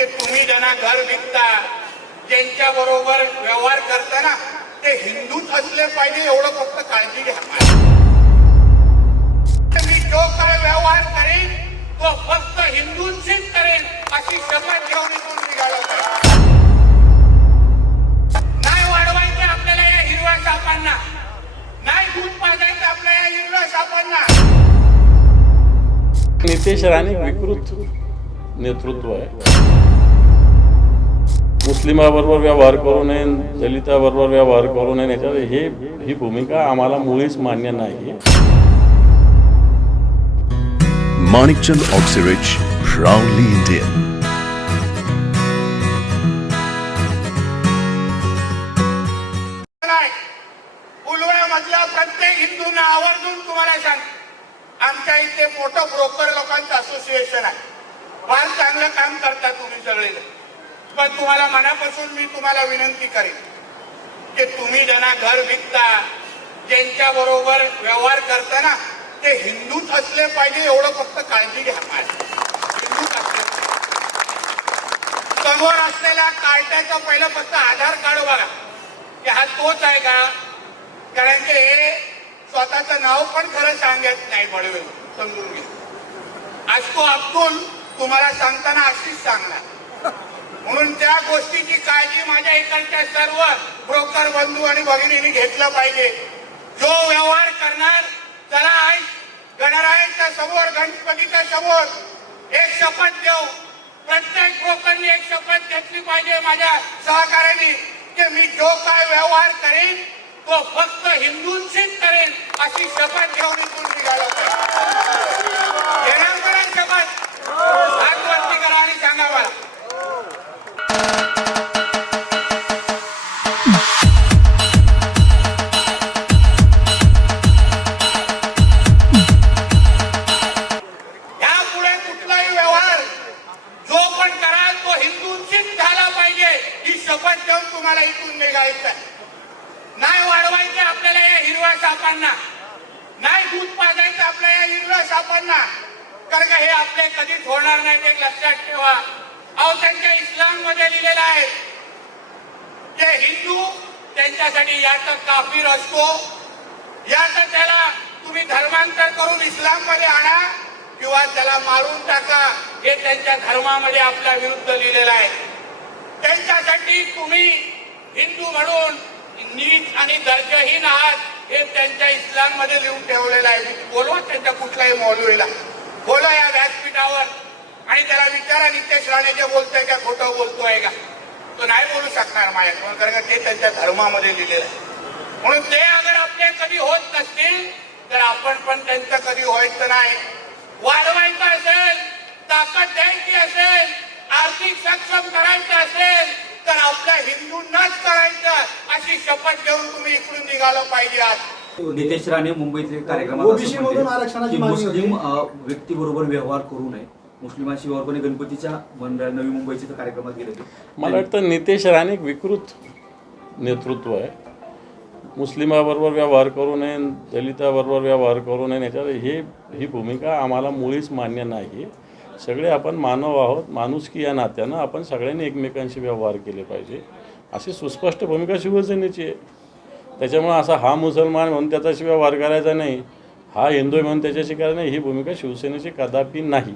की तुम्ही ज्यांना घर विकता ज्यांच्या बरोबर व्यवहार करताना ते हिंदूच असले पाहिजे एवढं फक्त काळजी घ्या मी जो काय व्यवहार करेन तो फक्त हिंदूंशीच करेन अशी शपथ घेऊन इथून निघाला. नाही वाढवायचं आपल्याला या हिरव्या सापांना. नाही दूध पाजायचं आपल्या या हिरव्या सापांना. नितेश राणे विकृत नेतृत्व आहे. मुस्लिमाबरोबर व्यवहार करू नये दलिताबरोबर व्यवहार करू नये याच्यात हे ही भूमिका आम्हाला मुळीच मान्य नाही. Manikchand Oxyrich, proudly Indian. प्रत्येक हिंदूंना आवर्जून तुम्हाला सांग आमच्या इथे मोठं ब्रोकर लोकांचं असोसिएशन आहे. फार चांगलं काम करता तुम्ही सगळे पण तुम्हाला मनापासून मी तुम्हाला विनंती करेन की तुम्ही ज्यांना घर विकता ज्यांच्या बरोबर व्यवहार करताना ते हिंदूच असले पाहिजे एवढं फक्त काळजी घ्या हिंदूच असले समोर असलेल्या कार्टाचं पहिलं फक्त आधार कार्ड बघा. की हा तोच आहे का? कारण की हे स्वतःचं नाव पण खरं सांगत नाही बळवे. समजून घे आज तो आपण तुम्हाला सांगताना अशीच सांगणार. गोष्टीची काळजी माझ्या इकडच्या सर्व ब्रोकर बंधू आणि भगिनींनी घेतलं पाहिजे. जो व्यवहार करणार त्याला आज गणरायांच्या समोर गणपतीच्या समोर एक शपथ देऊ. प्रत्येक ब्रोकरनी एक शपथ घेतली पाहिजे माझ्या सहकाऱ्यांनी की मी जो काय व्यवहार करेन तो फक्त हिंदूंशीच करेन अशी शपथ घेऊन तुम्हाला इथून निघायचं नाही वाढवायचं आपल्याला या हिरव्या सापांना. नाही दूध पाजायचं आपल्या या हिरव्या सापांना. कारण का हे आपले कधीच होणार नाही ते लक्षात ठेवा. अहो त्यांच्या इस्लाममध्ये लिहिलेलं आहे. ते हिंदू त्यांच्यासाठी या तर काफीर असतो. या तर त्याला तुम्ही धर्मांतर करून इस्लाममध्ये आणा किंवा त्याला मारून टाका. हे त्यांच्या धर्मामध्ये आपल्या विरुद्ध लिहिलेलं आहे. त्यांच्यासाठी तुम्ही हिंदू म्हणून नीच आणि दर्जहीन आहात हे त्यांच्या इस्लाममध्ये लिहून ठेवलेलं आहे. बोलवा त्यांच्या कुठल्याही मौलवीला बोला या व्यासपीठावर. आणि त्याला विचारा नितेश राणे जे बोलतोय का खोटं बोलतोय का? तो नाही बोलू शकणार माझ्याकडून कारण का ते त्यांच्या धर्मामध्ये लिहिलेलं आहे. म्हणून ते अगर आपले कधी होत नसतील तर आपण पण त्यांचं कधी व्हायचं नाही. वाढवायचं असेल ताकद द्यायची असेल आर्थिक सक्षम करायचं असेल तर आपण हिंदूंनाच करायचं अशी शपथ घेऊन तुम्ही इकडून निघालं पाहिजे आज. नितेश राणे मुंबईतले कार्यक्रमात OBC असं मधून म्हणले आरक्षणाची की मागणी मुस्लिम अ, व्यक्तीबरोबर व्यवहार करू नये. मुस्लिमांशी व्यवहार नये गणपतीच्या मंडळ नवी मुंबईच्या कार्यक्रमात गेले मला वाटतं नितेश राणे एक विकृत नेतृत्व आहे. मुस्लिमाबरोबर व्यवहार करू नये दलिताबरोबर व्यवहार करू नये याच्यात हे ही भूमिका आम्हाला मुळीच मान्य नाही सगळे आपण मानव आहोत माणुसकी या नात्यानं आपण सगळ्यांनी एकमेकांशी व्यवहार केले पाहिजे. अशी सुस्पष्ट भूमिका शिवसेनेची आहे. त्याच्यामुळं असा हा मुसलमान म्हणून त्याच्याशिवाय वार करायचा नाही हा हिंदू म्हणून त्याच्याशी करायला नाही ही भूमिका शिवसेनेची कदापि नाही.